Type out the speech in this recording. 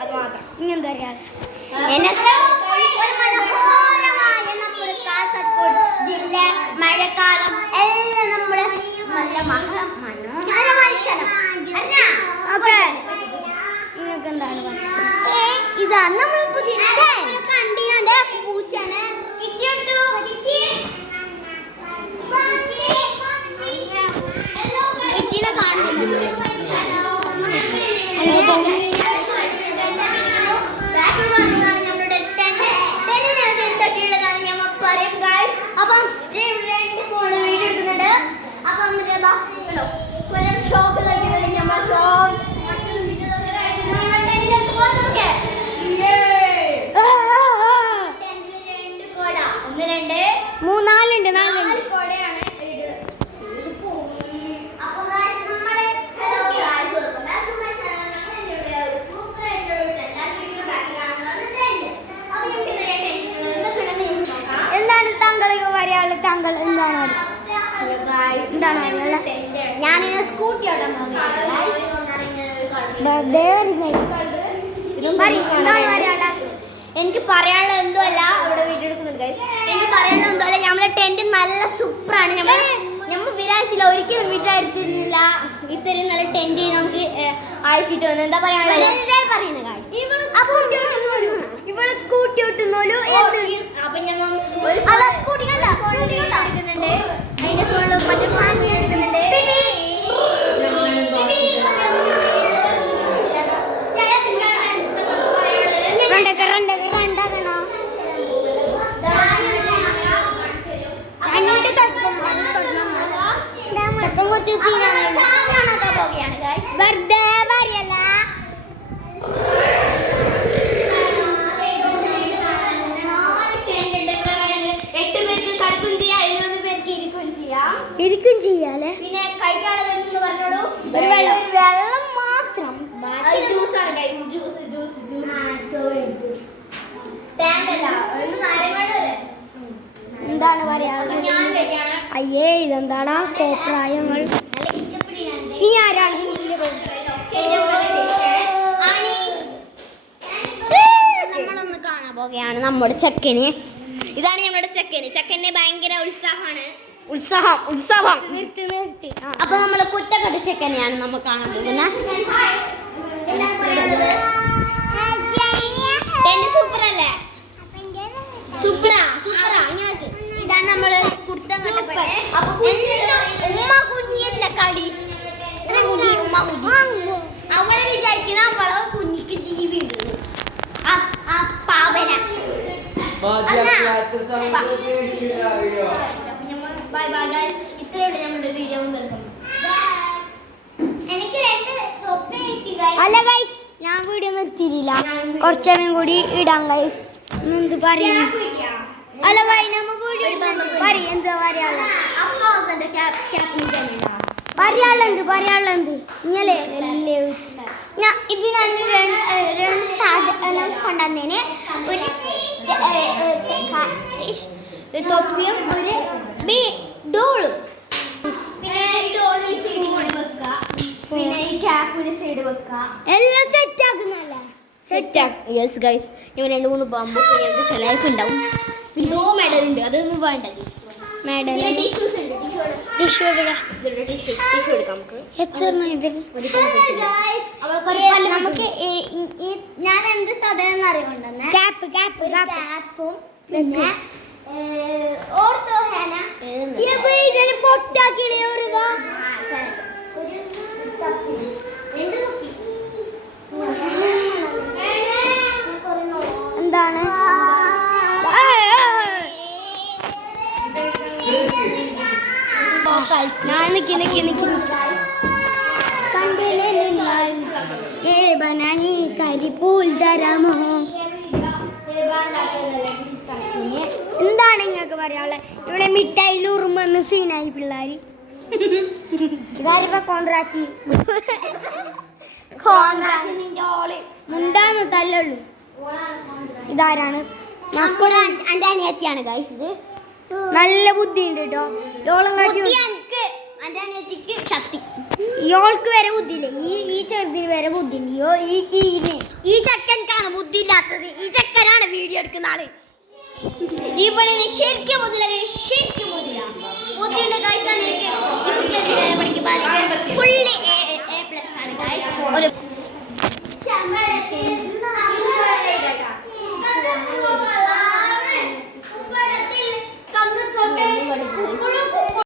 അത് മാത്രം. ഇങ്ങനത്തെ അറിയാം. എനിക്ക് മനോഹരമായ നമ്മുടെ കാസർഗോഡ് ജില്ല മഴക്കാലം എല്ലാം നമ്മുടെ നല്ല മനോഹരമായ സ്ഥലം. നിങ്ങൾക്ക് എന്താണ് ഇതാണ് നമ്മൾ പുതിയ കണ്ടീനെ പൂച്ചാണ് കിറ്റിനെ കാണുന്നുണ്ട്. അപ്പം 2 ഫോൺ വീഡിയോ എടുക്കുന്നുണ്ട്. അപ്പം ഷോപ്പ് കഴിക്കുന്നുണ്ട്. നമ്മൾ ഷോപ്പ് 4 കോടയാണ് ഇത്. അപ്പോൾ എന്താണ് താങ്കൾ പറയാനുള്ള താങ്കൾ എന്താണ് ഞാനിങ്ങനെ സ്കൂട്ടി ഓടാൻ എനിക്ക് പറയാനുള്ള എന്തോ അല്ല അവിടെ വീഡിയോ എടുക്കുന്നുണ്ട് ഗൈസ്. എനിക്ക് പറയാനുള്ള എന്തോ അല്ല, നമ്മുടെ ടെന്റ് നല്ല സൂപ്പറാണ്. നമ്മൾ വിചാരിച്ചില്ല, ഒരിക്കലും വിചാരിച്ചിരുന്നില്ല ഇത്രയും നല്ല ടെന്റ് നമുക്ക് ആയിട്ടിട്ട് വന്നു. എന്താ പറയാനുള്ളത് പറയുന്നത് ഗൈസ്. ഇവള് സ്കൂട്ടി ഓട്ടുന്നോലു അപ്പൊ ഞങ്ങൾ സ്കൂട്ടി എടുക്കുന്നുണ്ട്. അതിന്റെ ഫോണിൽ മറ്റേ മാറ്റി എടുക്കുന്നുണ്ട്. വെറുതെ പറയല്ല. 8 പേർക്ക് കളിക്കും ചെയ്യാം, 11 പേർക്ക് ഇരിക്കും ചെയ്യാലേ. പിന്നെ കഴിക്കാനുള്ളത് പറഞ്ഞോളൂ. ഒരു വെള്ളം മാത്രം. ജ്യൂസാണ് ഗൈസ്. ജ്യൂസ് സ്റ്റാൻഡല്ല, എന്താണ് പറയാനുള്ളത്? ഞാൻ കഴിക്കാണ്. അയ്യേ ഇതെന്താടാ കോപ്രായങ്ങൾ. നീ ആരാണ്? നമ്മളൊന്ന് കാണാൻ പോകുകയാണ് നമ്മുടെ ചെക്കന്. ഇതാണ് നമ്മുടെ ചെക്കന് ഭയങ്കര ഉത്സാഹം. നിർത്തി. അപ്പൊ നമ്മള് കുറ്റക്കെട്ട് ചെക്കനെയാണ് നമ്മൾ കാണാൻ പോകുന്നത്. സൂപ്പർ അല്ലേ? സൂപ്പറാ. ഇതാണ് നമ്മള് കുർത്ത കണ്ടപ്പോ. അപ്പൊ ഉമ്മ കുഞ്ഞിന്റെ കളി. അവളെ വിചാരിക്കുന്ന അവളെ കുഞ്ഞിക്ക് ജീവി ഉണ്ട്. ആ പാവന. Bye guys. ഇത്രയുണ്ട് നമ്മുടെ വീഡിയോ. എനിക്ക് 2 തൊപ്പി കിട്ടി ഗൈസ്. അല്ല ഗൈസ്, ഞാൻ വീഡിയോ നിർത്തിയില്ല, കുറച്ചേരം കൂടി ഇടാം ഗൈസ്. എന്ത് പറയും? അല്ല ഗൈസ്, നമുക്ക് എന്താ പറയാനുള്ളത് ഇങ്ങനെ ഇതിനാണ് 2 സാധനം കൊണ്ടുവന്നതിന്. ഒരു തൊപ്പിയും ഒരു ഡോളും. പിന്നെ പിന്നെ ഈ ക്യാപ്പിന് സൈഡ് വെക്കാം. എല്ലാം സെറ്റ് ആക്കുന്നല്ല. Yes guys. ഞാൻ 2-3 ബമ്പ് ഞങ്ങൾക്ക് ചിലർക്ക് ഉണ്ടാവും. പിന്നെ മെഡൽ ഉണ്ട്, അതൊന്നും വേണ്ട. മെഡൽ ടിഷ്യൂ എടുക്കാം നമുക്ക്. നമുക്ക് ഞാൻ എന്ത് സാധനം അറിയുന്നുണ്ടെന്ന് ക്യാപ്പും പിന്നെ പൊട്ടാക്കിയ ഒരു എന്താണ് എന്താണ് നിങ്ങൾക്ക് പറയാനുള്ളത്? ഇവിടെ മിഠായിൽ ഉറുമെന്ന് സീനായി പിള്ളേർ. ഇതാരിപ്പോ കോൺട്രാച്ചി മുണ്ടാന്ന് തല്ലുള്ളൂ. ഇതാരാണ്? എന്റെ അനിയത്തിയാണ് ഗൈസ്. ഇത് നല്ല ബുദ്ധി ഉണ്ട് കേട്ടോ. എൻ്റെ അനിയത്തിക്ക് ശക്തി. ഇയാൾക്ക് വരെ ബുദ്ധിയില്ല. ഈ ചെറുതിന് വരെ ബുദ്ധിയില്ലയോ? ഈ ചെക്കൻക്കാണ് ബുദ്ധി ഇല്ലാത്തത്. ഈ ചെക്കനാണ് വീഡിയോ എടുക്കുന്ന ആള്. ഈ പണി ശരിക്കും ബുദ്ധിയില്ല. ബുദ്ധിയുണ്ട്. ഫുള്ളി